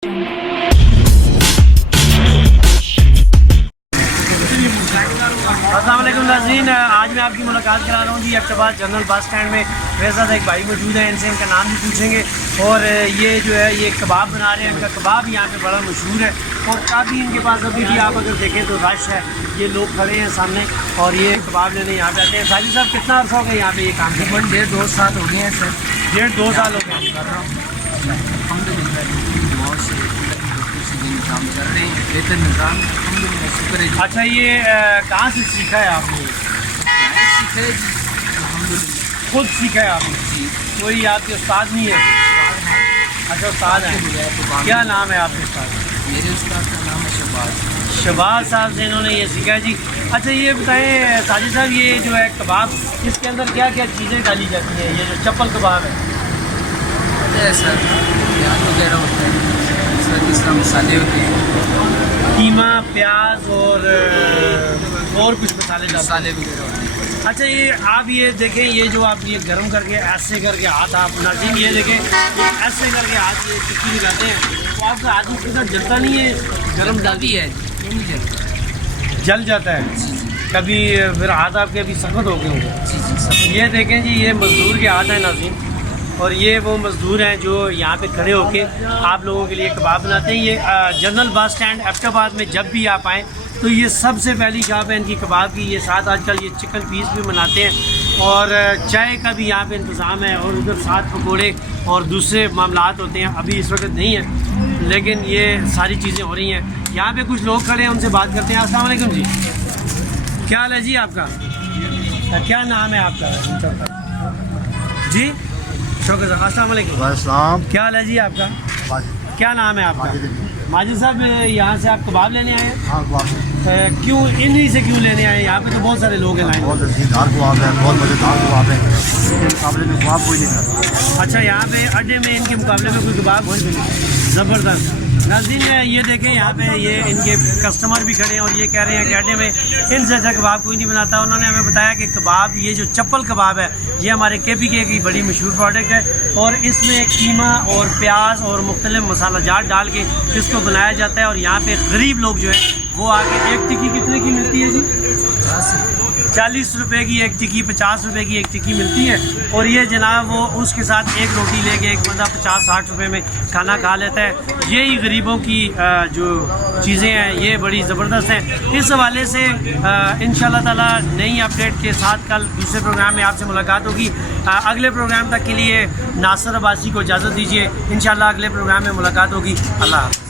अस्सलाम वालेकुम नाज़रीन, आज मैं आपकी मुलाकात करा रहा हूँ जी एबटाबाद जनरल बस स्टैंड में। मेरे साथ एक भाई मौजूद है, इनसे इनका नाम भी पूछेंगे। और ये जो है ये कबाब बना रहे हैं, इनका कबाब यहाँ पे बड़ा मशहूर है और काफ़ी इनके पास अभी भी आप अगर देखें तो रश है। ये लोग खड़े हैं सामने और ये कबाब लेने यहाँ पे आते हैं। साजिद साहब कितना अर्सा हो गया यहाँ पे ये काम? तकरीबन 1.5-2 साल हो गए हैं सर। 1.5-2 साल हो गए कर रहा हूँ। अल्हम्दुलिल्लाह बहुत से निज़ाम कर रहे हैं, बेहतर निज़ाम है, अल्हम्दुलिल्लाह शुक्र है। अच्छा, ये कहाँ से सीखा है आपने? सीखा है जी, अल्हम्दुलिल्लाह खुद सीखा है आपने? कोई आपके उस्ताद नहीं है? अच्छा, उस्ताद है। क्या नाम है आपके उस्ताद? मेरे उस्ताद का नाम है शहबाज। शहबाज साहब से इन्होंने ये सीखा है जी। अच्छा, ये बताएं साजिद साहब, ये जो है कबाब, इसके अंदर क्या क्या चीज़ें डाली जाती हैं? ये जो चप्पल कबाब है सर, प्याज वगैरह होता है, सर किस तरह मसाले होते हैं, कीमा, प्याज और कुछ मसाले डालते हैं। मसाले वगैरह होते हैं। अच्छा, ये आप ये देखें, ये जो आप ये गर्म करके ऐसे करके हाथ आप नाज़रीन ये देखें, ऐसे करके हाथ ये टिक्की लगाते हैं तो आपका हाथ उसके साथ जलता नहीं है? गर्म डाली है ये नहीं जलता। जल जाता है कभी, फिर हाथ आपके अभी सख्त हो गए होंगे। जी जी सर। ये देखें जी, ये मज़दूर के हाथ हैं नाज़रीन, और ये वो मज़दूर हैं जो यहाँ पे खड़े होके आप लोगों के लिए कबाब बनाते हैं। ये जनरल बस स्टैंड एबटाबाद में जब भी आप आएँ तो ये सबसे पहली शॉप है इनकी कबाब की। ये साथ आजकल ये चिकन पीस भी बनाते हैं और चाय का भी यहाँ पे इंतज़ाम है, और उधर साथ पकौड़े और दूसरे मामलात होते हैं। अभी इस वक्त नहीं है, लेकिन ये सारी चीज़ें हो रही हैं। यहाँ पे कुछ लोग खड़े हैं, उनसे बात करते हैं। अस्सलाम वालेकुम जी, क्या हाल है जी आपका? क्या नाम है आपका जी? शौकत साहब, अस्सलाम वालेकुम। क्या हाल है जी आपका? क्या नाम है आपका? माजिद साहब, यहाँ से आप कबाब लेने आए हैं? क्यों इन्हीं से क्यों लेने आए? यहाँ पे तो बहुत सारे लोग हैं लाइन। बहुत मज़ेदार कबाब है, बहुत मज़ेदार कबाब है। इनके मुकाबले में कबाब कोई नहीं करता। अच्छा, यहाँ पे अड्डे में इनके मुकाबले में कोई कबाब ज़बरदस्त। नाज़रीन ये देखें, यहाँ पे ये इनके कस्टमर भी खड़े हैं और ये कह रहे हैं कि अड्डे में इनसे अच्छा कबाब कोई नहीं बनाता। उन्होंने हमें बताया कि कबाब, ये जो चप्पल कबाब है, ये हमारे KPK की बड़ी मशहूर प्रोडक्ट है और इसमें कीमा और प्याज और मुख्तलिफ मसाला जात डाल के इसको बनाया जाता है। और यहाँ पे गरीब लोग जो है वो आके, एक टिक्की कितने की मिलती है जी? 40 रुपये की एक टिक्की, 50 रुपये की एक टिक्की मिलती है। और ये जनाब वो उसके साथ एक रोटी लेके एक बंदा 50-60 रुपये में खाना खा लेता है। यही गरीबों की जो चीज़ें हैं ये बड़ी ज़बरदस्त हैं। इस हवाले से इंशाअल्लाह ताला नई अपडेट के साथ कल दूसरे प्रोग्राम में आपसे मुलाकात होगी। अगले प्रोग्राम तक के लिए नासिर अब्बासी को इजाज़त दीजिए। इंशाअल्लाह अगले प्रोग्राम में मुलाकात होगी। अल्लाह हाफ़िज़।